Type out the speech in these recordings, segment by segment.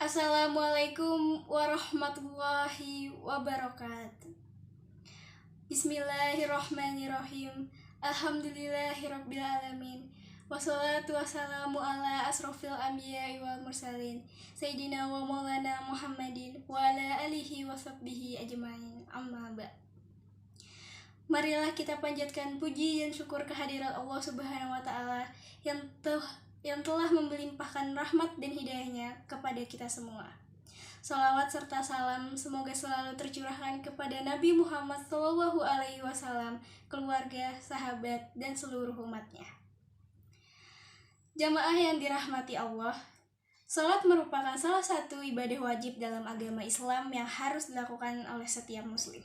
Assalamualaikum warahmatullahi wabarakatuh. Bismillahirrahmanirrahim. Alhamdulillahirrabbilalamin. Wassalatu wassalamu ala asrofil anbiya'i wal mursalin Sayyidina wa maulana Muhammadin wa ala alihi wa sahbihi ajma'in. Amma ba'. Marilah kita panjatkan puji dan syukur kehadirat Allah Subhanahu wa Ta'ala yang telah melimpahkan rahmat dan hidayahnya kepada kita semua. Salawat serta salam semoga selalu tercurahkan kepada Nabi Muhammad SAW, keluarga, sahabat, dan seluruh umatnya. Jamaah yang dirahmati Allah, salat merupakan salah satu ibadah wajib dalam agama Islam yang harus dilakukan oleh setiap muslim.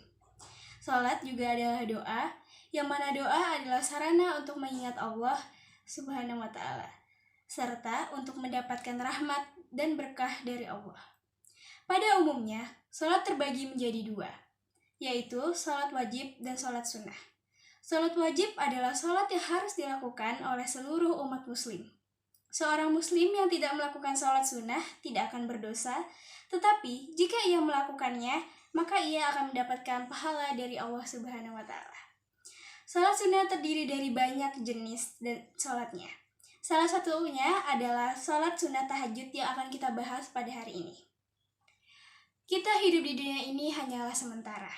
Salat juga adalah doa, yang mana doa adalah sarana untuk mengingat Allah Subhanahu wa Ta'ala, serta untuk mendapatkan rahmat dan berkah dari Allah. Pada umumnya, salat terbagi menjadi dua, yaitu salat wajib dan salat sunnah. Salat wajib adalah salat yang harus dilakukan oleh seluruh umat muslim. Seorang muslim yang tidak melakukan salat sunnah tidak akan berdosa, tetapi jika ia melakukannya, maka ia akan mendapatkan pahala dari Allah Subhanahu wa Ta'ala. Salat sunnah terdiri dari banyak jenis dan salatnya. Salah satunya adalah salat sunnah tahajud yang akan kita bahas pada hari ini. Kita hidup di dunia ini hanyalah sementara.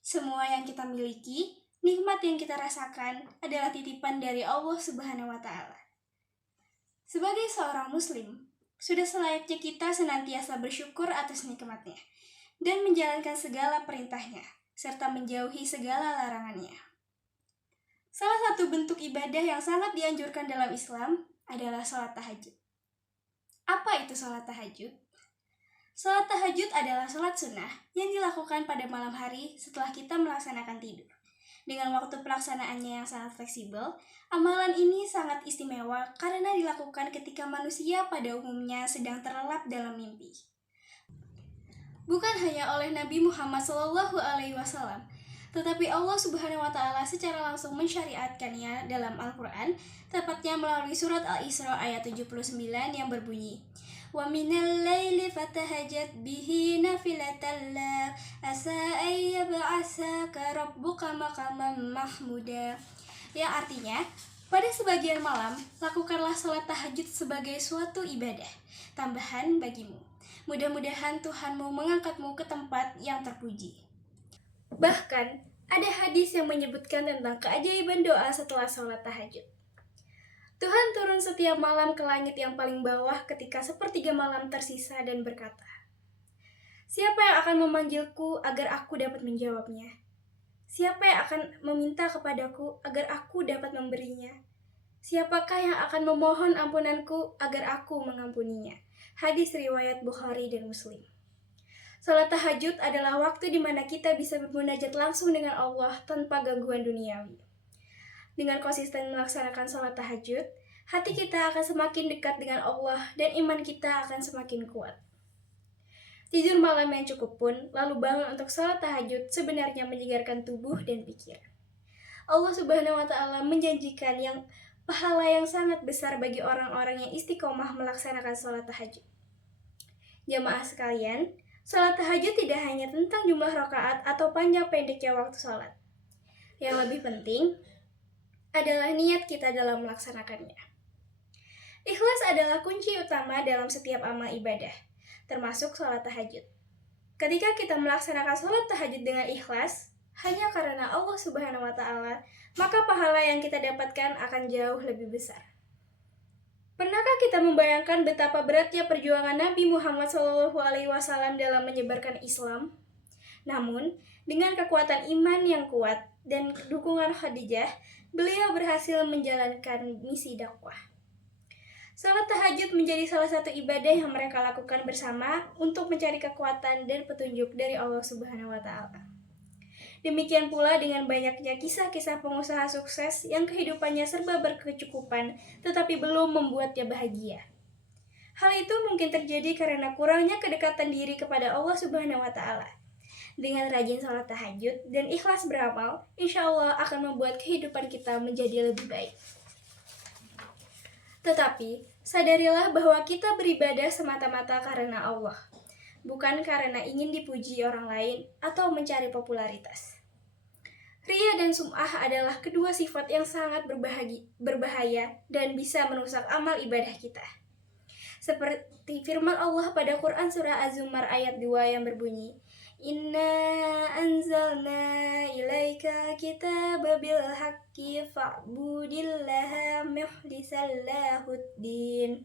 Semua yang kita miliki, nikmat yang kita rasakan adalah titipan dari Allah Subhanahu wa Ta'ala. Sebagai seorang muslim, sudah selayaknya kita senantiasa bersyukur atas nikmatnya dan menjalankan segala perintahnya, serta menjauhi segala larangannya. Salah satu bentuk ibadah yang sangat dianjurkan dalam Islam adalah salat tahajud. Apa itu salat tahajud? Salat tahajud adalah salat sunnah yang dilakukan pada malam hari setelah kita melaksanakan tidur. Dengan waktu pelaksanaannya yang sangat fleksibel, amalan ini sangat istimewa karena dilakukan ketika manusia pada umumnya sedang terlelap dalam mimpi. Bukan hanya oleh Nabi Muhammad SAW, tetapi Allah Subhanahu wa Ta'ala secara langsung mensyariatkannya dalam Al-Quran, tepatnya melalui surat Al-Isra ayat 79 yang berbunyi, "Wa minal laili fatahajat bihi nafilatan la asa ayyab'asaka rabbuka maqaman mahmuda." Yang artinya, pada sebagian malam, lakukanlah salat tahajud sebagai suatu ibadah tambahan bagimu. Mudah-mudahan Tuhanmu mengangkatmu ke tempat yang terpuji. Bahkan, ada hadis yang menyebutkan tentang keajaiban doa setelah salat tahajud. Tuhan turun setiap malam ke langit yang paling bawah ketika sepertiga malam tersisa dan berkata, "Siapa yang akan memanggilku agar aku dapat menjawabnya? Siapa yang akan meminta kepadaku agar aku dapat memberinya? Siapakah yang akan memohon ampunanku agar aku mengampuninya?" Hadis riwayat Bukhari dan Muslim. Salat tahajud adalah waktu di mana kita bisa bermunajat langsung dengan Allah tanpa gangguan duniawi. Dengan konsisten melaksanakan salat tahajud, hati kita akan semakin dekat dengan Allah dan iman kita akan semakin kuat. Tidur malam yang cukup pun, lalu bangun untuk salat tahajud sebenarnya menyegarkan tubuh dan pikiran. Allah Subhanahu wa Ta'ala menjanjikan pahala yang sangat besar bagi orang-orang yang istiqomah melaksanakan salat tahajud. Jamaah sekalian, salat tahajud tidak hanya tentang jumlah rakaat atau panjang pendeknya waktu salat. Yang lebih penting adalah niat kita dalam melaksanakannya. Ikhlas adalah kunci utama dalam setiap amal ibadah, termasuk salat tahajud. Ketika kita melaksanakan salat tahajud dengan ikhlas, hanya karena Allah Subhanahu wa Ta'ala, maka pahala yang kita dapatkan akan jauh lebih besar. Pernahkah kita membayangkan betapa beratnya perjuangan Nabi Muhammad SAW dalam menyebarkan Islam? Namun, dengan kekuatan iman yang kuat dan dukungan Khadijah, beliau berhasil menjalankan misi dakwah. Salat tahajud menjadi salah satu ibadah yang mereka lakukan bersama untuk mencari kekuatan dan petunjuk dari Allah Subhanahu wa Ta'ala. Demikian pula dengan banyaknya kisah-kisah pengusaha sukses yang kehidupannya serba berkecukupan tetapi belum membuatnya bahagia. Hal itu mungkin terjadi karena kurangnya kedekatan diri kepada Allah Subhanahu wa Ta'ala. Dengan rajin salat tahajud dan ikhlas beramal, insya Allah akan membuat kehidupan kita menjadi lebih baik. Tetapi, Sadarilah bahwa kita beribadah semata-mata karena Allah, bukan karena ingin dipuji orang lain atau mencari popularitas. Ria dan sum'ah adalah kedua sifat yang sangat berbahaya dan bisa merusak amal ibadah kita. Seperti firman Allah pada Quran Surah Az-Zumar ayat 2 yang berbunyi, Inna anzalna ilaika kitaba bil haqqi fa'budillaha mukhlishan lahuddin.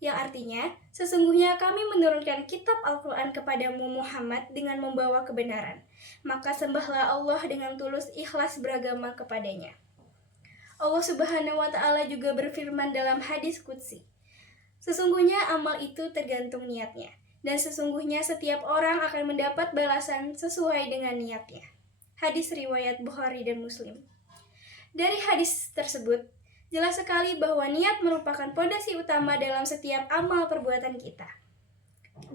Yang artinya, sesungguhnya kami menurunkan kitab Al-Quran kepadamu Muhammad dengan membawa kebenaran. Maka sembahlah Allah dengan tulus ikhlas beragama kepadanya. Allah Subhanahu wa Ta'ala juga berfirman dalam hadis qudsi, sesungguhnya amal itu tergantung niatnya, dan sesungguhnya setiap orang akan mendapat balasan sesuai dengan niatnya. Hadis riwayat Bukhari dan Muslim. Dari hadis tersebut, jelas sekali bahwa niat merupakan pondasi utama dalam setiap amal perbuatan kita.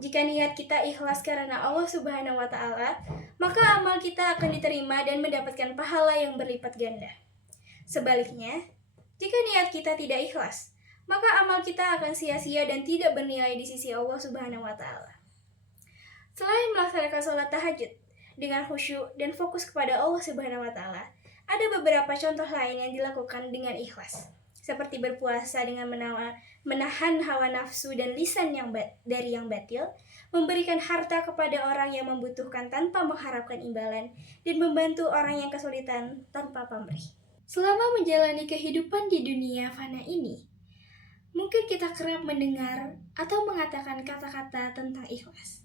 Jika niat kita ikhlas karena Allah Subhanahu wa Ta'ala, maka amal kita akan diterima dan mendapatkan pahala yang berlipat ganda. Sebaliknya, jika niat kita tidak ikhlas, maka amal kita akan sia-sia dan tidak bernilai di sisi Allah Subhanahu wa Ta'ala. Selain melaksanakan sholat tahajud dengan khusyuk dan fokus kepada Allah Subhanahu wa Ta'ala, ada beberapa contoh lain yang dilakukan dengan ikhlas, seperti berpuasa dengan menahan hawa nafsu dan lisan dari yang batil, memberikan harta kepada orang yang membutuhkan tanpa mengharapkan imbalan, dan membantu orang yang kesulitan tanpa pamrih. Selama menjalani kehidupan di dunia fana ini, mungkin kita kerap mendengar atau mengatakan kata-kata tentang ikhlas.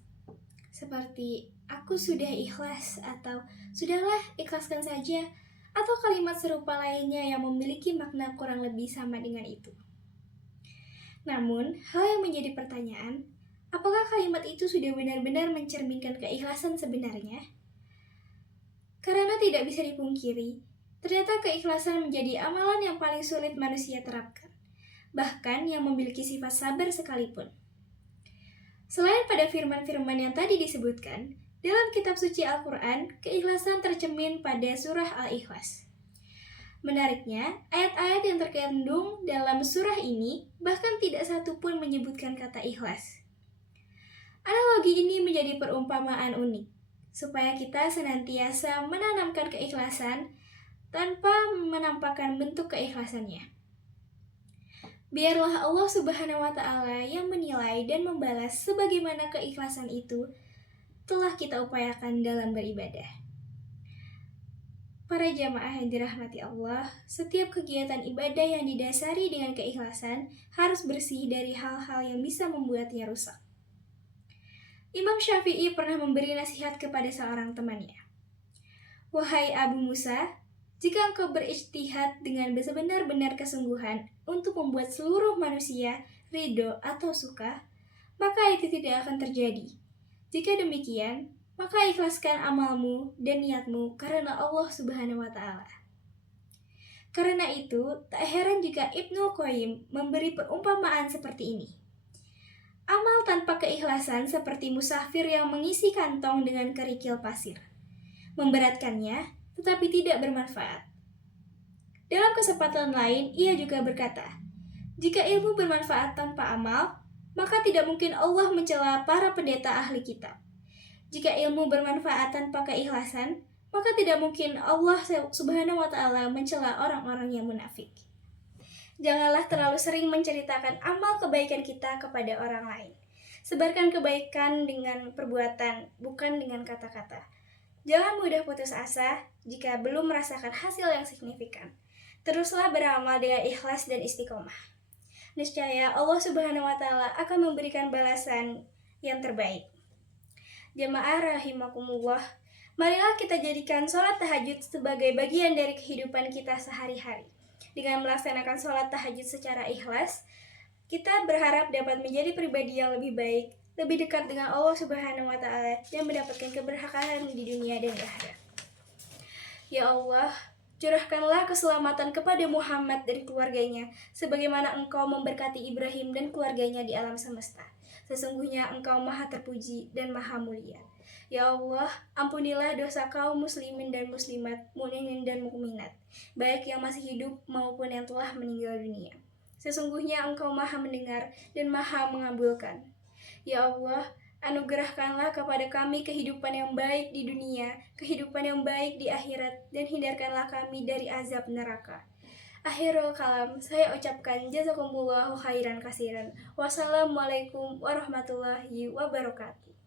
Seperti, aku sudah ikhlas, atau sudahlah ikhlaskan saja, atau kalimat serupa lainnya yang memiliki makna kurang lebih sama dengan itu. Namun, hal yang menjadi pertanyaan, apakah kalimat itu sudah benar-benar mencerminkan keikhlasan sebenarnya? Karena tidak bisa dipungkiri, ternyata keikhlasan menjadi amalan yang paling sulit manusia terapkan, bahkan yang memiliki sifat sabar sekalipun. Selain pada firman-firman yang tadi disebutkan, dalam kitab suci Al-Quran, keikhlasan tercermin pada surah Al-Ikhlas. Menariknya, ayat-ayat yang terkandung dalam surah ini bahkan tidak satu pun menyebutkan kata ikhlas. Analogi ini menjadi perumpamaan unik, supaya kita senantiasa menanamkan keikhlasan tanpa menampakkan bentuk keikhlasannya. Biarlah Allah Subhanahu wa Ta'ala yang menilai dan membalas sebagaimana keikhlasan itu telah kita upayakan dalam beribadah. Para jamaah yang dirahmati Allah, setiap kegiatan ibadah yang didasari dengan keikhlasan harus bersih dari hal-hal yang bisa membuatnya rusak. Imam Syafi'i pernah memberi nasihat kepada seorang temannya. Wahai Abu Musa, jika engkau berijtihad dengan sebenar-benar kesungguhan untuk membuat seluruh manusia ridho atau suka, maka itu tidak akan terjadi. Jika demikian, maka ikhlaskan amalmu dan niatmu karena Allah Subhanahu wa Ta'ala. Karena itu, tak heran jika Ibnu Qayyim memberi perumpamaan seperti ini. Amal tanpa keikhlasan seperti musafir yang mengisi kantong dengan kerikil pasir. Memberatkannya, tetapi tidak bermanfaat. Dalam kesempatan lain, ia juga berkata, jika ilmu bermanfaat tanpa amal, maka tidak mungkin Allah mencela para pendeta ahli kitab. Jika ilmu bermanfaat tanpa keikhlasan, maka tidak mungkin Allah Subhanahu wa Ta'ala mencela orang-orang yang munafik. Janganlah terlalu sering menceritakan amal kebaikan kita kepada orang lain. Sebarkan kebaikan dengan perbuatan, bukan dengan kata-kata. Jangan mudah putus asa jika belum merasakan hasil yang signifikan. Teruslah beramal dengan ikhlas dan istiqomah. Niscaya Allah Subhanahu wa Ta'ala akan memberikan balasan yang terbaik. Jamaah rahimakumullah, marilah kita jadikan sholat tahajud sebagai bagian dari kehidupan kita sehari-hari. Dengan melaksanakan sholat tahajud secara ikhlas, kita berharap dapat menjadi pribadi yang lebih baik, lebih dekat dengan Allah Subhanahu wa Ta'ala, dan mendapatkan keberkahan di dunia dan di akhirat. Ya Allah, curahkanlah keselamatan kepada Muhammad dan keluarganya, sebagaimana Engkau memberkati Ibrahim dan keluarganya di alam semesta. Sesungguhnya Engkau maha terpuji dan maha mulia. Ya Allah, ampunilah dosa kaum muslimin dan muslimat, mukminin dan mukminat, baik yang masih hidup maupun yang telah meninggal dunia. Sesungguhnya Engkau Maha mendengar dan Maha mengabulkan. Ya Allah, anugerahkanlah kepada kami kehidupan yang baik di dunia, kehidupan yang baik di akhirat, dan hindarkanlah kami dari azab neraka. Akhirul kalam, saya ucapkan jazakumullahu khairan kasiran. Wassalamualaikum warahmatullahi wabarakatuh.